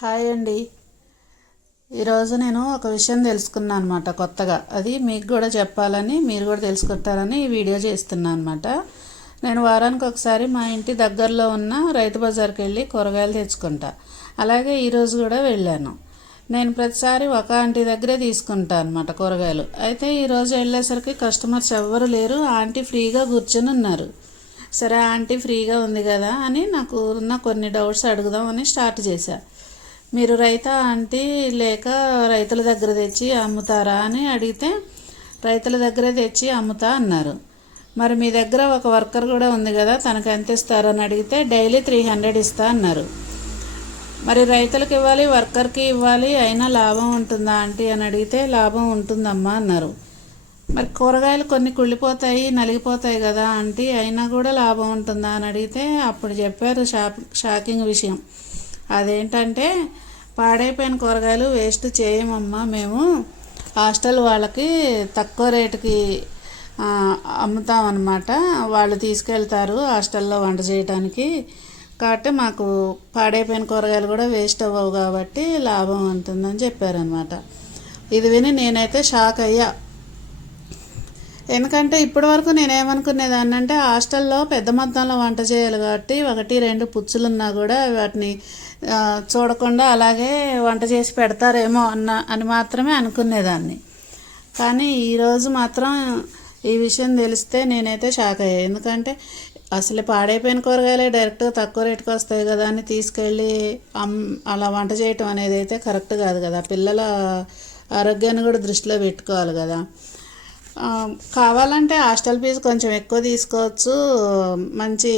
Hi అండి. ఈరోజు నేను ఒక విషయం తెలుసుకున్నాను అనమాట కొత్తగా. అది మీకు కూడా చెప్పాలని, మీరు కూడా తెలుసుకుంటారని ఈ వీడియో చేస్తున్నాను అనమాట. నేను వారానికి ఒకసారి మా ఇంటి దగ్గరలో ఉన్న రైతు బజార్కి వెళ్ళి కూరగాయలు తెచ్చుకుంటా. అలాగే ఈరోజు కూడా వెళ్ళాను. నేను ప్రతిసారి ఒక ఆంటీ దగ్గరే తీసుకుంటా అనమాట కూరగాయలు. అయితే ఈరోజు వెళ్ళేసరికి కస్టమర్స్ ఎవ్వరు లేరు. ఆంటీ ఫ్రీగా కూర్చొని ఉన్నారు. సరే, ఆంటీ ఫ్రీగా ఉంది కదా అని నాకు ఉన్న కొన్ని డౌట్స్ అడుగుదామని స్టార్ట్ చేశా. మీరు రైతా ఆంటీ లేక రైతుల దగ్గర తెచ్చి అమ్ముతారా అని అడిగితే, రైతుల దగ్గరే తెచ్చి అమ్ముతా అన్నారు. మరి మీ దగ్గర ఒక వర్కర్ కూడా ఉంది కదా, తనకు ఎంత ఇస్తారు అని అడిగితే డైలీ 300 ఇస్తా అన్నారు. మరి రైతులకు ఇవ్వాలి, వర్కర్కి ఇవ్వాలి, అయినా లాభం ఉంటుందా ఆంటీ అని అడిగితే లాభం ఉంటుందమ్మా అన్నారు. మరి కూరగాయలు కొన్ని కుళ్ళిపోతాయి, నలిగిపోతాయి కదా ఆంటీ, అయినా కూడా లాభం ఉంటుందా అని అడిగితే అప్పుడు చెప్పారు షాకింగ్ విషయం. అదేంటంటే, పాడైపోయిన కూరగాయలు వేస్ట్ చేయమమ్మా, మేము హాస్టల్ వాళ్ళకి తక్కువ రేటుకి అమ్ముతామన్నమాట. వాళ్ళు తీసుకెళ్తారు హాస్టల్లో వంట చేయడానికి, కాబట్టి మాకు పాడైపోయిన కూరగాయలు కూడా వేస్ట్ అవ్వవు కాబట్టి లాభం ఉంటుందని చెప్పారనమాట. ఇది విని నేనైతే షాక్ అయ్యా. ఎందుకంటే ఇప్పటి వరకు నేనేమనుకునేదాన్ని అంటే, హాస్టల్లో పెద్ద మొత్తంలో వంట చేయాలి కాబట్టి 1-2 పుచ్చులున్నా కూడా వాటిని చూడకుండా అలాగే వంట చేసి పెడతారేమో అని మాత్రమే అనుకునేదాన్ని. కానీ ఈరోజు మాత్రం ఈ విషయం తెలిస్తే నేనైతే షాక్ అయ్యాను. ఎందుకంటే అసలు పాడైపోయిన కూరగాయలే డైరెక్ట్గా తక్కువ రేటుకి వస్తాయి కదా అని తీసుకెళ్ళి అలా వంట చేయటం అనేది అయితే కరెక్ట్ కాదు కదా. పిల్లల ఆరోగ్యాన్ని కూడా దృష్టిలో పెట్టుకోవాలి కదా. కావాలంటే హాస్టల్ ఫీజు కొంచెం ఎక్కువ తీసుకోవచ్చు, మంచి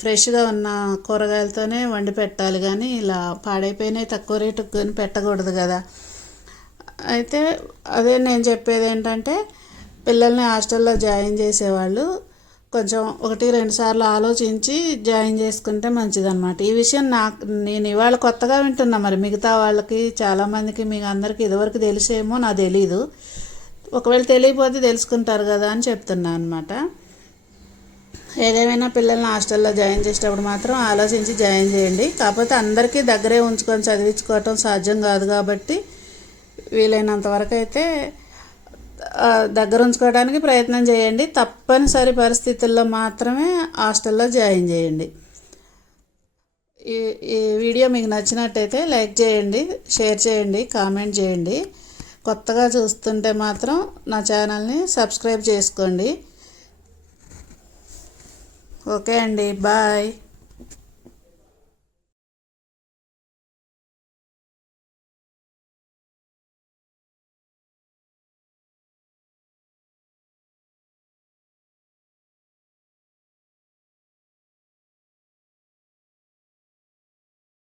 ఫ్రెష్గా ఉన్న కూరగాయలతోనే వండి పెట్టాలి, కానీ ఇలా పాడైపోయినాయి తక్కువ రేటుకు కొని పెట్టకూడదు కదా. అయితే అదే నేను చెప్పేది ఏంటంటే, పిల్లల్ని హాస్టల్లో జాయిన్ చేసేవాళ్ళు కొంచెం 1-2 సార్లు ఆలోచించి జాయిన్ చేసుకుంటే మంచిదన్నమాట. ఈ విషయం నేను ఇవాళ కొత్తగా వింటున్నా. మరి మిగతా వాళ్ళకి చాలామందికి, మీకు అందరికీ ఇదివరకు తెలిసేమో నాకు తెలీదు. ఒకవేళ తెలియకపోతే తెలుసుకుంటారు కదా అని చెప్తున్నా అనమాట. ఏదేమైనా పిల్లల్ని హాస్టల్లో జాయిన్ చేసేటప్పుడు మాత్రం ఆలోచించి జాయిన్ చేయండి. కాకపోతే అందరికీ దగ్గరే ఉంచుకొని చదివించుకోవటం సాధ్యం కాదు కాబట్టి వీలైనంత వరకు అయితే దగ్గర ఉంచుకోవడానికి ప్రయత్నం చేయండి. తప్పనిసరి పరిస్థితుల్లో మాత్రమే హాస్టల్లో జాయిన్ చేయండి. ఈ వీడియో మీకు నచ్చినట్టయితే లైక్ చేయండి, షేర్ చేయండి, కామెంట్ చేయండి. కొత్తగా చూస్తుంటే మాత్రం నా ఛానల్ని సబ్స్క్రైబ్ చేసుకోండి. ఓకే అండి, బాయ్.